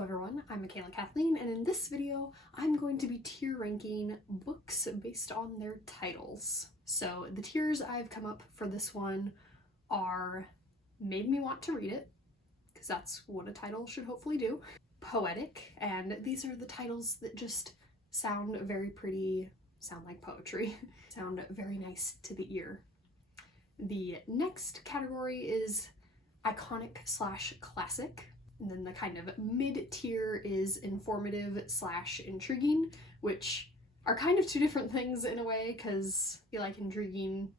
Hello everyone, I'm Michaela Kathleen, and in this video I'm going to be tier ranking books based on their titles. So the tiers I've come up for this one are Made Me Want to Read It, because that's what a title should hopefully do, Poetic, and these are the titles that just sound very pretty, sound like poetry, sound very nice to the ear. The next category is Iconic/Classic. And then the kind of mid-tier is Informative/Intriguing, which are kind of two different things in a way, because I feel like intriguing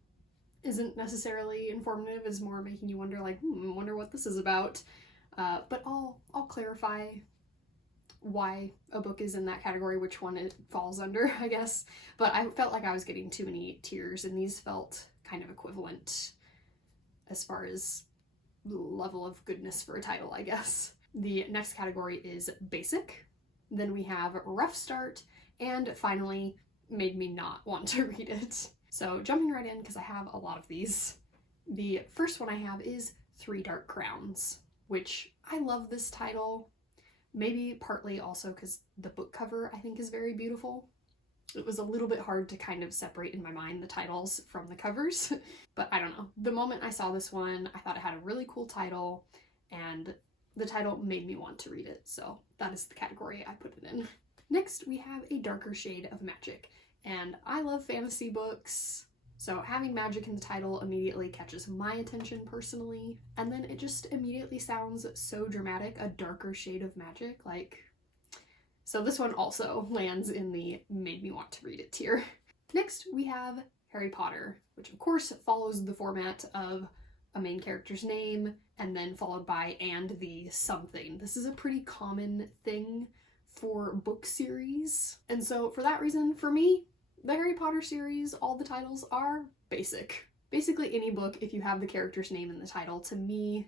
isn't necessarily informative, is more making you wonder, like, wonder what this is about. But I'll clarify why a book is in that category, which one it falls under, I guess. But I felt like I was getting too many tiers, and these felt kind of equivalent as far as level of goodness for a title, I guess. The next category is Basic. Then we have Rough Start, and finally, Made Me Not Want to Read It. So jumping right in, because I have a lot of these. The first one I have is Three Dark Crowns, which I love this title. Maybe partly also because the book cover I think is very beautiful. It was a little bit hard to kind of separate in my mind the titles from the covers, but I don't know. The moment I saw this one, I thought it had a really cool title, and the title made me want to read it, so that is the category I put it in. Next, we have A Darker Shade of Magic, and I love fantasy books, so having magic in the title immediately catches my attention personally, and then it just immediately sounds so dramatic, a darker shade of magic, like... So this one also lands in the Made Me Want to Read It tier. Next, we have Harry Potter, which of course follows the format of a main character's name and then followed by and the something. This is a pretty common thing for book series. And so for that reason, for me, the Harry Potter series, all the titles are basic. Basically any book, if you have the character's name in the title, to me,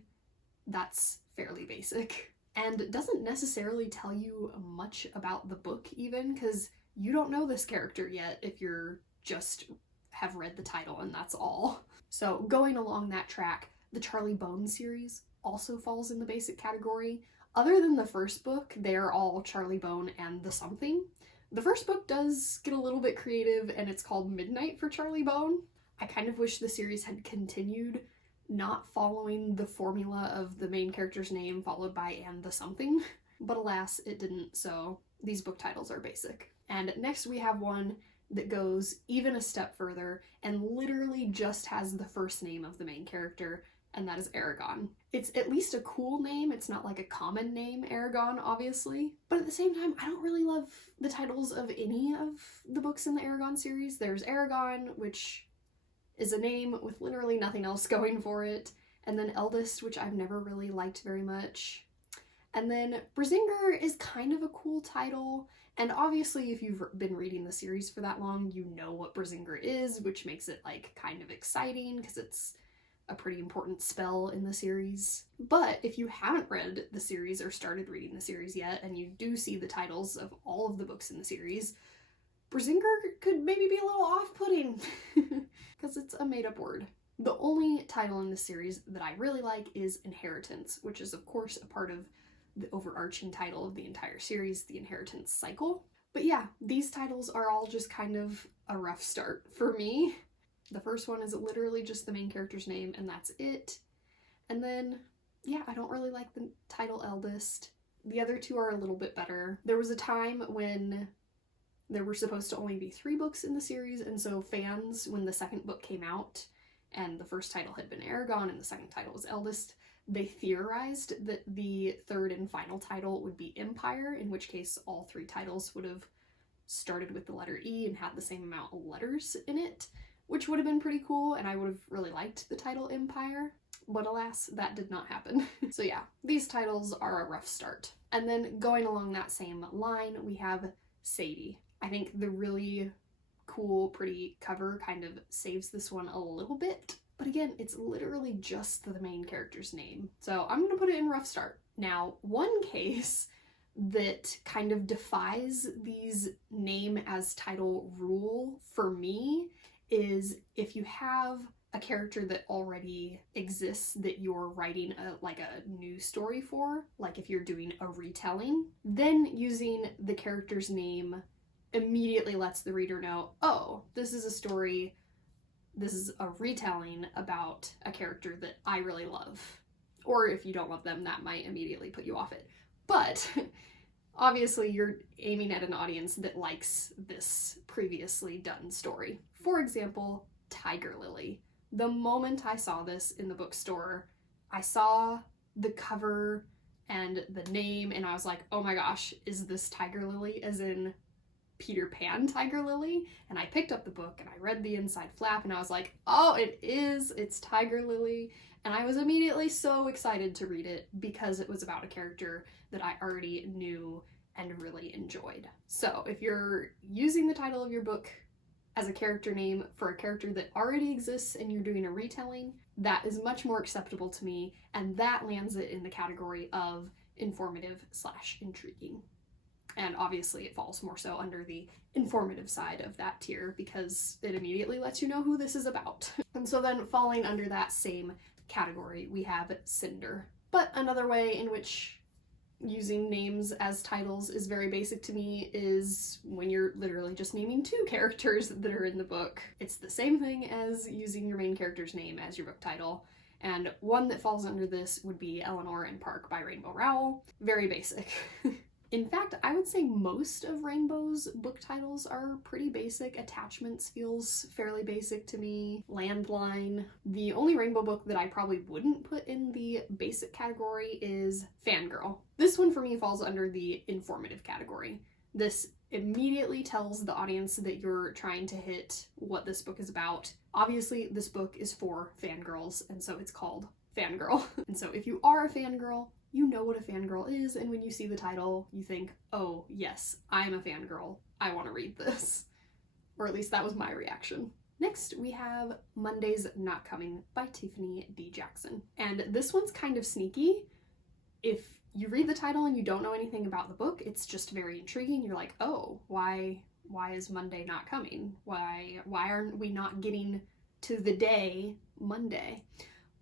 that's fairly basic. And doesn't necessarily tell you much about the book even, because you don't know this character yet if you're just have read the title and that's all. So going along that track, the Charlie Bone series also falls in the basic category. Other than the first book, they're all Charlie Bone and the something. The first book does get a little bit creative and it's called Midnight for Charlie Bone. I kind of wish the series had continued not following the formula of the main character's name followed by and the something, but alas, it didn't, so these book titles are basic. And next we have one that goes even a step further and literally just has the first name of the main character, and that is Eragon. It's at least a cool name, it's not like a common name, Eragon, obviously, but at the same time, I don't really love the titles of any of the books in the Eragon series. There's Eragon, which is a name with literally nothing else going for it, and then Eldest, which I've never really liked very much. And then Brazinger is kind of a cool title, and obviously if you've been reading the series for that long, you know what Brazinger is, which makes it like kind of exciting because it's a pretty important spell in the series. But if you haven't read the series or started reading the series yet, and you do see the titles of all of the books in the series, Brazinger could maybe be a little off-putting because it's a made-up word. The only title in this series that I really like is Inheritance, which is of course a part of the overarching title of the entire series, the Inheritance Cycle. But yeah, these titles are all just kind of a rough start for me. The first one is literally just the main character's name and that's it. And then, yeah, I don't really like the title Eldest. The other two are a little bit better. There was a time when there were supposed to only be 3 books in the series, and so fans, when the second book came out, and the first title had been Eragon and the second title was Eldest, they theorized that the third and final title would be Empire, in which case all 3 titles would have started with the letter E and had the same amount of letters in it, which would have been pretty cool, and I would have really liked the title Empire, but alas, that did not happen. So yeah, these titles are a rough start. And then going along that same line, we have Sadie. I think the really cool, pretty cover kind of saves this one a little bit. But again, it's literally just the main character's name. So I'm gonna put it in rough start. Now, one case that kind of defies these name as title rule for me is if you have a character that already exists that you're writing like a new story for, like if you're doing a retelling, then using the character's name immediately lets the reader know, oh, this is a story, this is a retelling about a character that I really love. Or if you don't love them, that might immediately put you off it. But obviously you're aiming at an audience that likes this previously done story. For example, Tiger Lily. The moment I saw this in the bookstore, I saw the cover and the name and I was like, oh my gosh, is this Tiger Lily as in Peter Pan Tiger Lily? And I picked up the book and I read the inside flap and I was like, oh, it is, it's Tiger Lily. And I was immediately so excited to read it because it was about a character that I already knew and really enjoyed. So if you're using the title of your book as a character name for a character that already exists and you're doing a retelling, that is much more acceptable to me, and that lands it in the category of informative/intriguing. And obviously it falls more so under the informative side of that tier because it immediately lets you know who this is about. And so then falling under that same category, we have Cinder. But another way in which using names as titles is very basic to me is when you're literally just naming two characters that are in the book. It's the same thing as using your main character's name as your book title. And one that falls under this would be Eleanor and Park by Rainbow Rowell. Very basic. In fact, I would say most of Rainbow's book titles are pretty basic. Attachments feels fairly basic to me. Landline. The only Rainbow book that I probably wouldn't put in the basic category is Fangirl. This one for me falls under the informative category. This immediately tells the audience that you're trying to hit what this book is about. Obviously, this book is for fangirls, and so it's called Fangirl. And so if you are a fangirl, you know what a fangirl is, and when you see the title, you think, oh yes, I'm a fangirl. I want to read this. Or at least that was my reaction. Next, we have Monday's Not Coming by Tiffany D. Jackson. And this one's kind of sneaky. If you read the title and you don't know anything about the book, it's just very intriguing. You're like, oh, why is Monday not coming? Why aren't we not getting to the day Monday?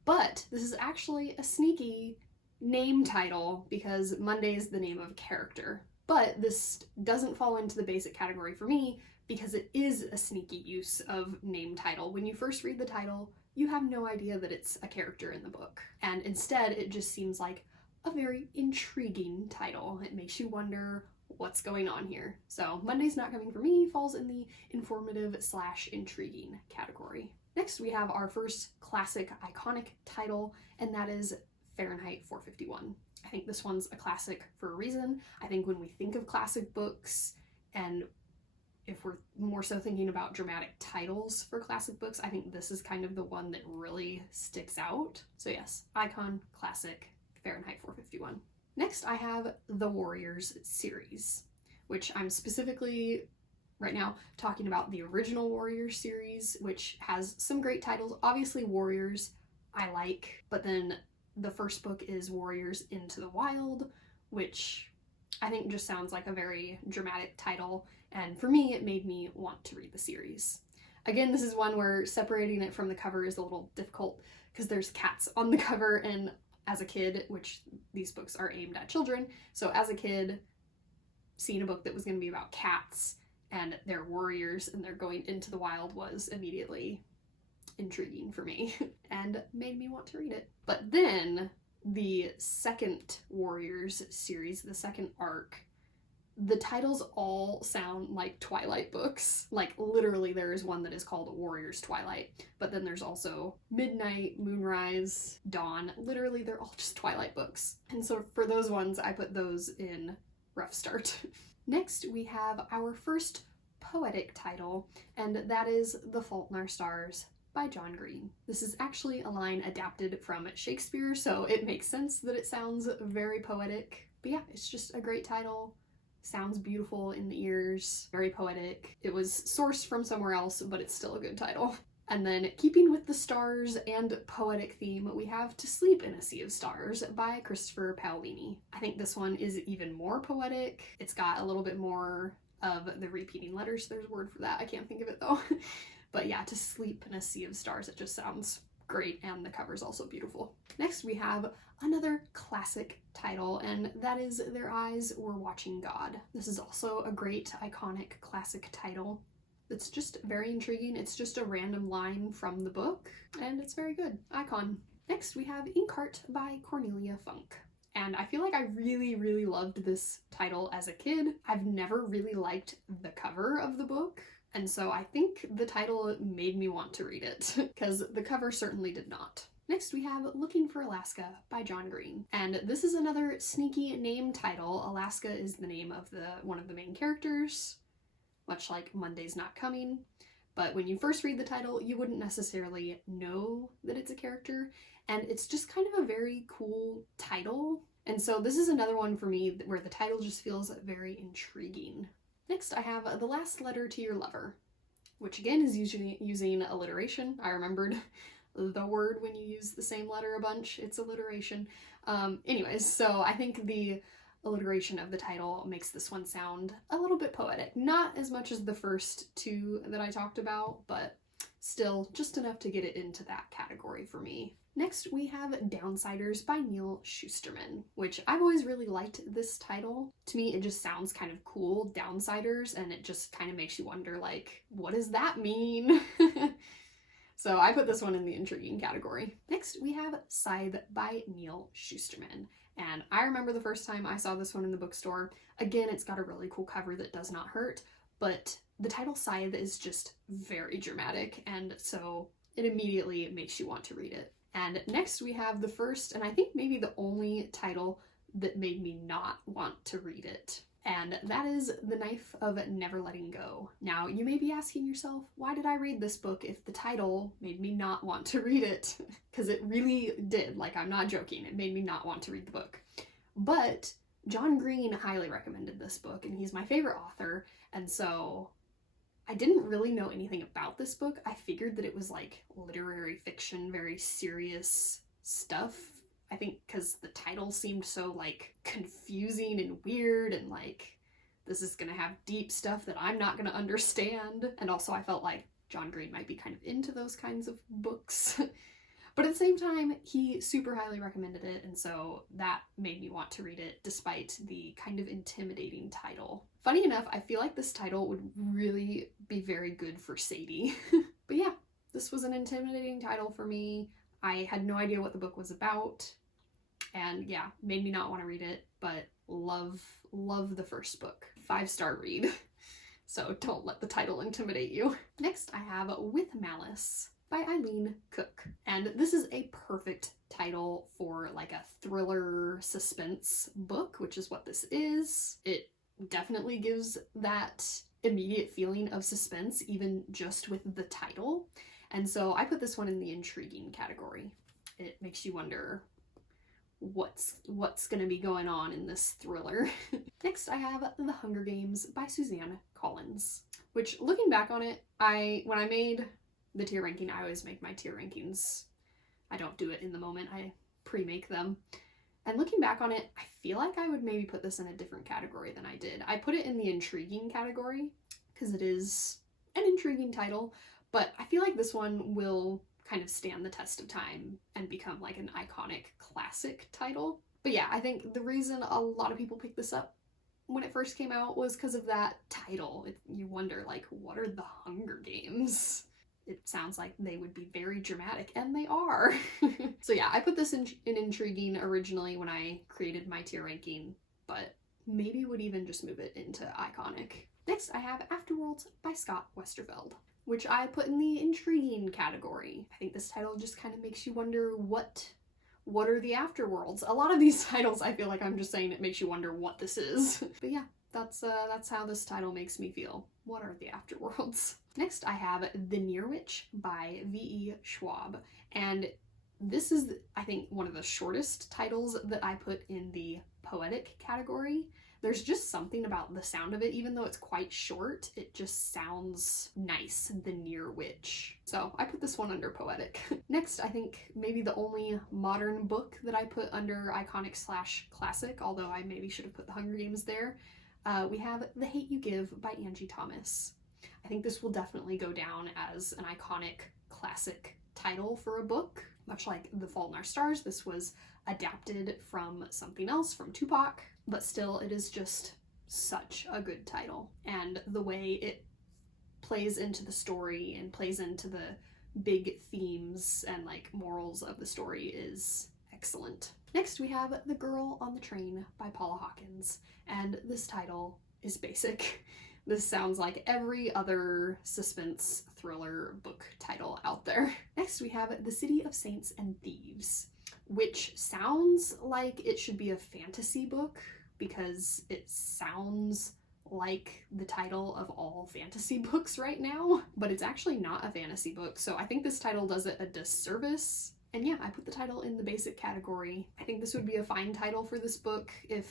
But this is actually a sneaky name title because Monday is the name of a character. But this doesn't fall into the basic category for me because it is a sneaky use of name title. When you first read the title, you have no idea that it's a character in the book. And instead, it just seems like a very intriguing title. It makes you wonder what's going on here. So Monday's Not Coming for me falls in the informative/intriguing category. Next, we have our first classic iconic title, and that is Fahrenheit 451. I think this one's a classic for a reason. I think when we think of classic books, and if we're more so thinking about dramatic titles for classic books, I think this is kind of the one that really sticks out. So yes, icon, classic, Fahrenheit 451. Next, I have the Warriors series, which I'm specifically right now talking about the original Warriors series, which has some great titles. Obviously, Warriors I like, but then the first book is Warriors Into the Wild, which I think just sounds like a very dramatic title, and for me, it made me want to read the series. Again, this is one where separating it from the cover is a little difficult because there's cats on the cover, and as a kid, which these books are aimed at children, so as a kid, seeing a book that was going to be about cats and they're warriors and they're going into the wild was immediately intriguing for me and made me want to read it. But then the second Warriors series, the second arc, the titles all sound like Twilight books. Like literally there is one that is called Warriors Twilight, but then there's also Midnight, Moonrise, Dawn. Literally they're all just Twilight books. And so for those ones, I put those in rough start. Next, we have our first poetic title, and that is The Fault in Our Stars by John Green. This is actually a line adapted from Shakespeare, so it makes sense that it sounds very poetic. But yeah, it's just a great title. Sounds beautiful in the ears, very poetic. It was sourced from somewhere else, but it's still a good title. And then, keeping with the stars and poetic theme, we have To Sleep in a Sea of Stars by Christopher Paolini. I think this one is even more poetic. It's got a little bit more of the repeating letters. There's a word for that. I can't think of it though. But yeah, to sleep in a sea of stars, it just sounds great, and the cover's also beautiful. Next, we have another classic title, and that is Their Eyes Were Watching God. This is also a great, iconic, classic title. It's just very intriguing. It's just a random line from the book, and it's very good. Icon. Next, we have Inkheart by Cornelia Funk. And I feel like I really, really loved this title as a kid. I've never really liked the cover of the book, and so I think the title made me want to read it, because the cover certainly did not. Next, we have Looking for Alaska by John Green. And this is another sneaky name title. Alaska is the name of one of the main characters, much like Monday's Not Coming. But when you first read the title, you wouldn't necessarily know that it's a character, and it's just kind of a very cool title. And so this is another one for me where the title just feels very intriguing. Next, I have The Last Letter to Your Lover, which again is usually using alliteration. I remembered the word when you use the same letter a bunch. It's alliteration. Anyways, so I think the alliteration of the title makes this one sound a little bit poetic. Not as much as the first two that I talked about, but still just enough to get it into that category for me. Next, we have Downsiders by Neal Shusterman, which I've always really liked this title. To me, it just sounds kind of cool, Downsiders, and it just kind of makes you wonder, like, what does that mean? So I put this one in the intriguing category. Next, we have Scythe by Neal Shusterman. And I remember the first time I saw this one in the bookstore. Again, it's got a really cool cover that does not hurt, but the title Scythe is just very dramatic, and so it immediately makes you want to read it. And next we have the first, and I think maybe the only title that made me not want to read it. And that is The Knife of Never Letting Go. Now, you may be asking yourself, why did I read this book if the title made me not want to read it? Because it really did, like, I'm not joking, it made me not want to read the book. But John Green highly recommended this book, and he's my favorite author, and so I didn't really know anything about this book. I figured that it was like literary fiction, very serious stuff. I think because the title seemed so like confusing and weird, and like this is gonna have deep stuff that I'm not gonna understand. And also I felt like John Green might be kind of into those kinds of books. But at the same time, he super highly recommended it, and so that made me want to read it despite the kind of intimidating title. Funny enough, I feel like this title would really be very good for Sadie. But yeah, this was an intimidating title for me. I had no idea what the book was about, and yeah, made me not want to read it, but love the first book. 5-star read. So don't let the title intimidate you. Next, I have With Malice by Eileen Cook. And this is a perfect title for like a thriller suspense book, which is what this is. It definitely gives that immediate feeling of suspense, even just with the title. And so I put this one in the intriguing category. It makes you wonder what's gonna be going on in this thriller. Next, I have The Hunger Games by Suzanne Collins, which, looking back on it, when I made the tier ranking, I always make my tier rankings. I don't do it in the moment, I pre-make them. And looking back on it, I feel like I would maybe put this in a different category than I did. I put it in the intriguing category because it is an intriguing title, but I feel like this one will kind of stand the test of time and become like an iconic classic title. But yeah, I think the reason a lot of people picked this up when it first came out was because of that title. You wonder, like, what are the Hunger Games? It sounds like they would be very dramatic, and they are. So yeah, I put this in intriguing originally when I created my tier ranking, but maybe would even just move it into iconic. Next, I have Afterworlds by Scott Westerfeld, which I put in the intriguing category. I think this title just kind of makes you wonder what are the afterworlds? A lot of these titles, I feel like I'm just saying it makes you wonder what this is. But yeah, that's how this title makes me feel. What are the afterworlds? Next, I have The Near Witch by V.E. Schwab, and this is, I think, one of the shortest titles that I put in the poetic category. There's just something about the sound of it, even though it's quite short, it just sounds nice, The Near Witch. So I put this one under poetic. Next, I think maybe the only modern book that I put under iconic/classic, although I maybe should have put The Hunger Games there, we have The Hate U Give by Angie Thomas. I think this will definitely go down as an iconic classic title for a book. Much like The Fault in Our Stars, this was adapted from something else, from Tupac, but still it is just such a good title. And the way it plays into the story and plays into the big themes and like morals of the story is excellent. Next we have The Girl on the Train by Paula Hawkins, and this title is basic. This sounds like every other suspense thriller book title out there. Next we have The City of Saints and Thieves, which sounds like it should be a fantasy book because it sounds like the title of all fantasy books right now, but it's actually not a fantasy book, so I think this title does it a disservice. And yeah, I put the title in the basic category. I think this would be a fine title for this book if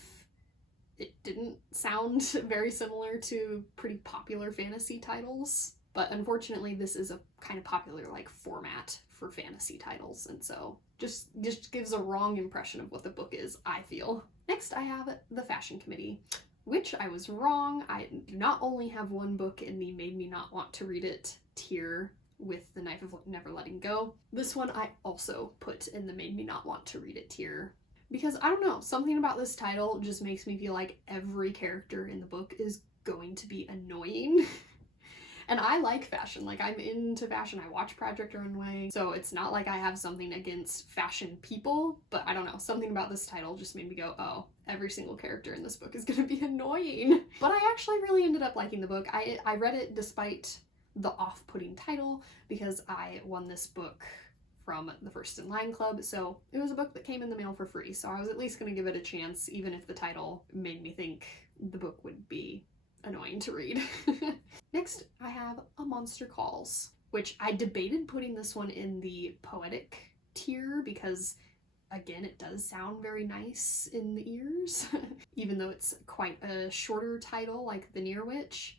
it didn't sound very similar to pretty popular fantasy titles. But unfortunately, this is a kind of popular like format for fantasy titles, and so just gives a wrong impression of what the book is, I feel. Next, I have The Fashion Committee, which I was wrong. I do not only have one book in the made me not want to read it tier with The Knife of Never Letting Go. This one I also put in the made me not want to read it tier because I don't know, something about this title just makes me feel like every character in the book is going to be annoying. And I like fashion, like I'm into fashion, I watch Project Runway, so it's not like I have something against fashion people, but I don't know, something about this title just made me go, oh, every single character in this book is gonna be annoying. But I actually really ended up liking the book. I read it despite the off-putting title because I won this book from the First in Line Club, so it was a book that came in the mail for free, so I was at least gonna give it a chance, even if the title made me think the book would be annoying to read. Next, I have A Monster Calls, which I debated putting this one in the poetic tier because, again, it does sound very nice in the ears, even though it's quite a shorter title like The Near Witch.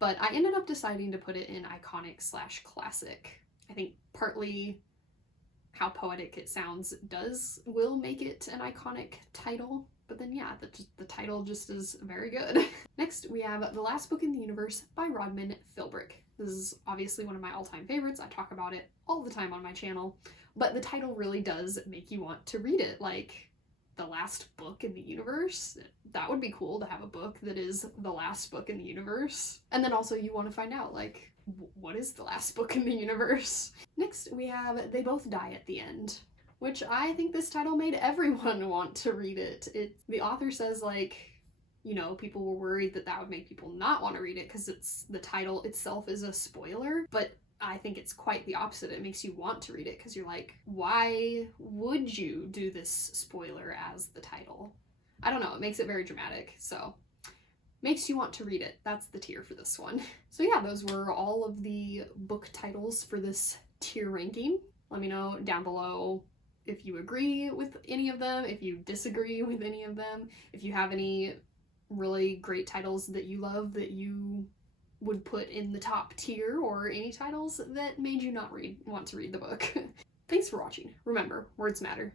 But I ended up deciding to put it in iconic/classic. I think partly how poetic it sounds will make it an iconic title. But then yeah, the title just is very good. Next, we have The Last Book in the Universe by Rodman Philbrick. This is obviously one of my all-time favorites. I talk about it all the time on my channel, but the title really does make you want to read it. Like, the last book in the universe? That would be cool to have a book that is the last book in the universe. And then also you want to find out, like, what is the last book in the universe? Next, we have They Both Die at the End, which I think this title made everyone want to read it. The author says, like, you know, people were worried that would make people not want to read it because the title itself is a spoiler, but I think it's quite the opposite. It makes you want to read it because you're like, why would you do this spoiler as the title? I don't know, it makes it very dramatic, so makes you want to read it. That's the tier for this one. So yeah, those were all of the book titles for this tier ranking. Let me know down below if you agree with any of them, if you disagree with any of them, if you have any really great titles that you love that you would put in the top tier, or any titles that made you not want to read the book. Thanks for watching. Remember, words matter.